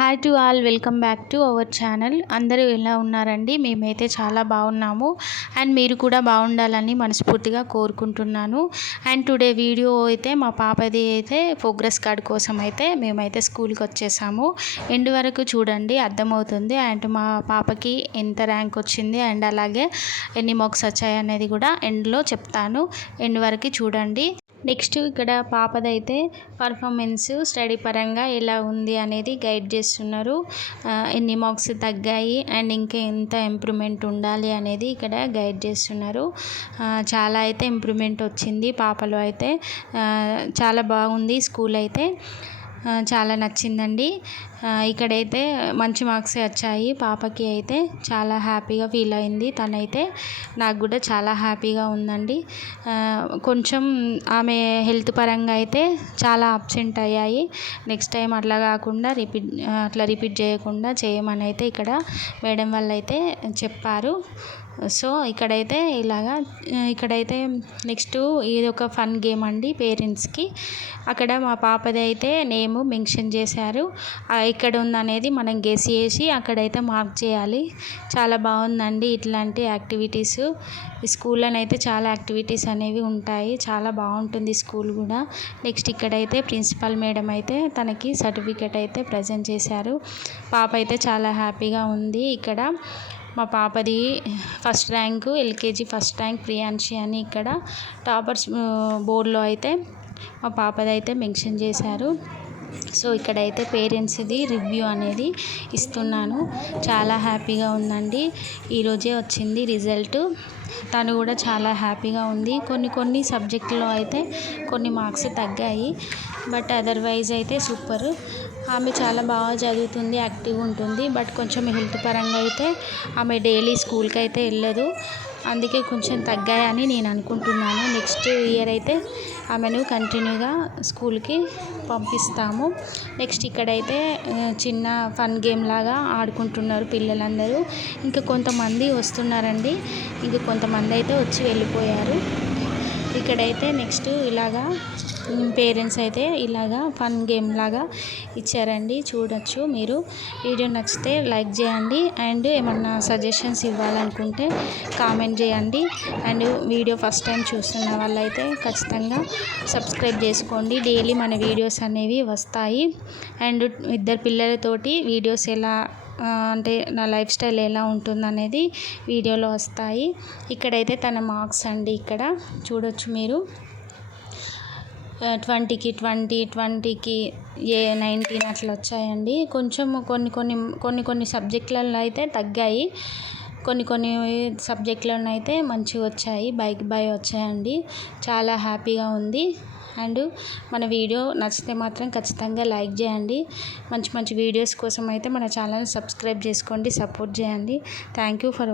Hi to all, welcome back to our channel. అందరూ ఎలా ఉన్నారండి? మేమైతే చాలా బాగున్నాము అండ్ మీరు కూడా బాగుండాలని మనస్ఫూర్తిగా కోరుకుంటున్నాను. అండ్ టుడే వీడియో అయితే మా పాపది అయితే ప్రోగ్రెస్ కార్డ్ కోసం అయితే మేమైతే స్కూల్కి వచ్చేసాము. ఎండ్ వరకు చూడండి, అర్థమవుతుంది. అండ్ మా పాపకి ఎంత ర్యాంక్ వచ్చింది అండ్ అలాగే ఎన్ని మార్క్స్ వచ్చాయి అనేది కూడా ఎండ్లో చెప్తాను. ఎండ్ వరకు చూడండి. నెక్స్ట్ ఇక్కడ పాపదైతే పర్ఫార్మెన్స్ స్టడీ పరంగా ఎలా ఉంది అనేది గైడ్ చేస్తున్నారు. ఎన్ని మార్క్స్ తగ్గాయి అండ్ ఇంకా ఎంత ఇంప్రూవ్మెంట్ ఉండాలి అనేది ఇక్కడ గైడ్ చేస్తున్నారు. చాలా అయితే ఇంప్రూవ్మెంట్ వచ్చింది పాపలో అయితే. చాలా బాగుంది స్కూల్ అయితే, చాలా నచ్చిందండి. ఇక్కడైతే మంచి మార్క్సే వచ్చాయి పాపకి అయితే. చాలా హ్యాపీగా ఫీల్ అయింది తనైతే. నాకు కూడా చాలా హ్యాపీగా ఉందండి. కొంచెం ఆమె హెల్త్ పరంగా అయితే చాలా అబ్సెంట్ అయ్యాయి. నెక్స్ట్ టైం అట్లా కాకుండా రిపీట్ చేయకుండా చేయమని అయితే ఇక్కడ మేడం వాళ్ళు అయితే చెప్పారు. సో ఇక్కడైతే నెక్స్ట్ ఇది ఒక ఫన్ గేమ్ అండి పేరెంట్స్కి. అక్కడ మా పాపది అయితే నేమ్ మెన్షన్ చేశారు. ఇక్కడ ఉందనేది మనం గెస్ చేసి అక్కడైతే మార్క్ చేయాలి. చాలా బాగుందండి ఇట్లాంటి యాక్టివిటీస్. ఈ స్కూల్లోనైతే చాలా యాక్టివిటీస్ అనేవి ఉంటాయి. చాలా బాగుంటుంది స్కూల్ కూడా. నెక్స్ట్ ఇక్కడైతే ప్రిన్సిపల్ మేడం అయితే తనకి సర్టిఫికేట్ అయితే ప్రజెంట్ చేశారు. పాప అయితే చాలా హ్యాపీగా ఉంది. ఇక్కడ మా పాపది first rank, LKG first rank Priyanshi అని ఇక్కడ టాపర్స్ బోర్డులో అయితే మా పాపది అయితే మెన్షన్ చేశారు. సో ఇక్కడైతే పేరెంట్స్ది రివ్యూ అనేది ఇస్తున్నాను. చాలా హ్యాపీగా ఉందండి. ఈరోజే వచ్చింది రిజల్ట్. తను కూడా చాలా హ్యాపీగా ఉంది. కొన్ని సబ్జెక్టులో అయితే కొన్ని మార్క్స్ తగ్గాయి, బట్ అదర్వైజ్ అయితే సూపర్. ఆమె చాలా బాగా చదువుతుంది, యాక్టివ్గా ఉంటుంది. బట్ కొంచెం హెల్త్ పరంగా అయితే ఆమె డైలీ స్కూల్కి అయితే వెళ్ళదు. అందుకే కొంచెం తగ్గాయని నేను అనుకుంటున్నాను. నెక్స్ట్ ఇయర్ అయితే ఆమెను కంటిన్యూగా స్కూల్కి పంపిస్తాము. నెక్స్ట్ ఇక్కడైతే చిన్న ఫన్ గేమ్ లాగా ఆడుకుంటున్నారు పిల్లలందరూ. ఇంకా కొంతమంది వస్తున్నారండి, ఇంకా కొంతమంది అయితే వచ్చి వెళ్ళిపోయారు. ఇక్కడైతే నెక్స్ట్ ఇలాగా పేరెంట్స్ అయితే ఇలాగా ఫన్ గేమ్ లాగా ఇచ్చారండి, చూడొచ్చు మీరు. వీడియో నచ్చితే లైక్ చేయండి అండ్ ఏమన్నా సజెషన్స్ ఇవ్వాలనుకుంటే కామెంట్ చేయండి. అండ్ వీడియో ఫస్ట్ టైం చూస్తున్న వాళ్ళైతే ఖచ్చితంగా సబ్స్క్రైబ్ చేసుకోండి. డైలీ మన వీడియోస్ అనేవి వస్తాయి. అండ్ ఇద్దరు పిల్లలతోటి వీడియోస్ ఎలా అంటే నా లైఫ్ స్టైల్ ఎలా ఉంటుందనేది వీడియోలో వస్తాయి. ఇక్కడైతే తన మార్క్స్ అండి, ఇక్కడ చూడొచ్చు మీరు. 20కి 20, 20కి 19 అట్లా వచ్చాయండి. కొంచెం కొన్ని సబ్జెక్టులలో అయితే తగ్గాయి, కొన్ని సబ్జెక్టులను అయితే మంచిగా వచ్చాయి, బైక్ వచ్చాయండి. చాలా హ్యాపీగా ఉంది. అండ్ మన వీడియో నచ్చితే మాత్రం ఖచ్చితంగా లైక్ చేయండి. మంచి వీడియోస్ కోసం అయితే మన ఛానల్ సబ్స్క్రైబ్ చేసుకోండి, సపోర్ట్ చేయండి. Thank you for